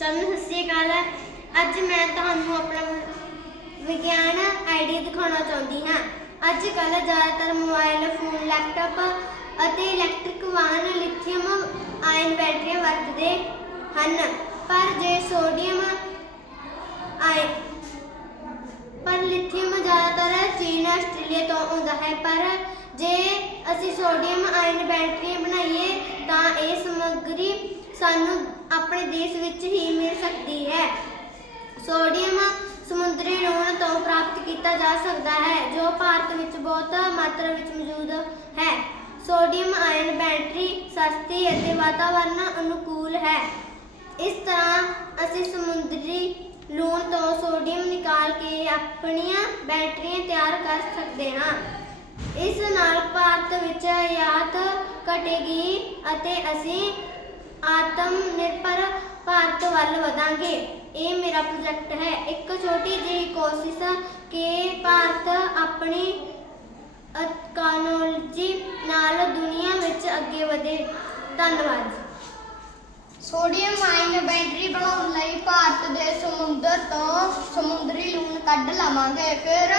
ਸਭ ਨੂੰ ਸਤਿ ਸ਼੍ਰੀ ਅਕਾਲ। ਅੱਜ ਮੈਂ ਤੁਹਾਨੂੰ ਆਪਣਾ ਵਿਗਿਆਨ ਆਈਡੀਆ ਦਿਖਾਉਣਾ ਚਾਹੁੰਦੀ ਹਾਂ। ਅੱਜ ਕੱਲ੍ਹ ਜ਼ਿਆਦਾਤਰ ਮੋਬਾਈਲ ਫੋਨ ਲੈਪਟਾਪ ਅਤੇ ਇਲੈਕਟ੍ਰਿਕ ਵਾਹਨ ਲਿਥੀਅਮ ਆਇਨ ਬੈਟਰੀਆਂ ਵਰਤਦੇ ਹਨ। ਪਰ ਜੇ ਸੋਡੀਅਮ ਆਇ ਪਰ ਲਿਥੀਅਮ ਜ਼ਿਆਦਾਤਰ ਚੀਨ, ਆਸਟ੍ਰੇਲੀਆ ਤੋਂ ਆਉਂਦਾ ਹੈ। ਪਰ ਜੇ ਅਸੀਂ ਸੋਡੀਅਮ ਆਇਨ ਬੈਟਰੀਆਂ ਬਣਾਈਏ, ਤਾਂ ਇਹ ਸਮੱਗਰੀ ਸਾਨੂੰ ਆਪਣੇ ਦੇਸ਼ ਵਿੱਚ ਹੀ ਸੋਡੀਅਮ ਸਮੁੰਦਰੀ ਲੂਣ ਤੋਂ ਪ੍ਰਾਪਤ ਕੀਤਾ ਜਾ ਸਕਦਾ ਹੈ, ਜੋ ਭਾਰਤ ਵਿੱਚ ਬਹੁਤ ਮਾਤਰਾ ਵਿੱਚ ਮੌਜੂਦ ਹੈ। ਸੋਡੀਅਮ ਆਇਨ ਬੈਟਰੀ ਸਸਤੀ ਅਤੇ ਵਾਤਾਵਰਣ ਅਨੁਕੂਲ ਹੈ। ਇਸ ਤਰ੍ਹਾਂ ਅਸੀਂ ਸਮੁੰਦਰੀ ਲੂਣ ਤੋਂ ਸੋਡੀਅਮ ਨਿਕਾਲ ਕੇ ਆਪਣੀਆਂ ਬੈਟਰੀਆਂ ਤਿਆਰ ਕਰ ਸਕਦੇ ਹਾਂ। ਇਸ ਨਾਲ ਭਾਰਤ ਵਿੱਚ ਆਯਾਤ ਘਟੇਗੀ ਅਤੇ ਅਸੀਂ ਆਤਮ ਨਿਰਭਰ ਵੱਲ ਵਧਾਂਗੇ। ਇਹ ਮੇਰਾ ਪ੍ਰੋਜੈਕਟ ਹੈ। ਇੱਕ ਛੋਟੀ ਜਿਹੀ ਕੋਸ਼ਿਸ਼ ਕਿ ਭਾਰਤ ਆਪਣੀ ਟੈਕਨੋਲੋਜੀ ਨਾਲ ਦੁਨੀਆ ਵਿੱਚ ਅੱਗੇ ਵਧੇ। ਧੰਨਵਾਦ ਸੋਡੀਅਮ ਆਇਨ ਬੈਟਰੀ ਬਣਾਉਣ ਲਈ ਭਾਰਤ ਦੇ ਸਮੁੰਦਰ ਤੋਂ ਸਮੁੰਦਰੀ ਲੂਣ ਕੱਢ ਲਵਾਂਗੇ। ਫਿਰ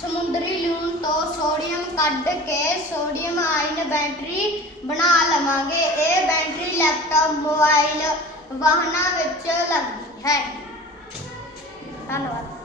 ਸਮੁੰਦਰੀ ਲੂਣ ਤੋਂ ਸੋਡੀਅਮ ਕੱਢ ਕੇ ਸੋਡੀਅਮ ਆਇਨ ਬੈਟਰੀ ਬਣਾ ਲਵਾਂਗੇ। ਇਹ ਬੈਟਰੀ ਲੈਪਟਾਪ, ਮੋਬਾਈਲ ਵਾਹਨਾਂ ਵਿੱਚ ਲੱਗਦੀ ਹੈ। ਧੰਨਵਾਦ।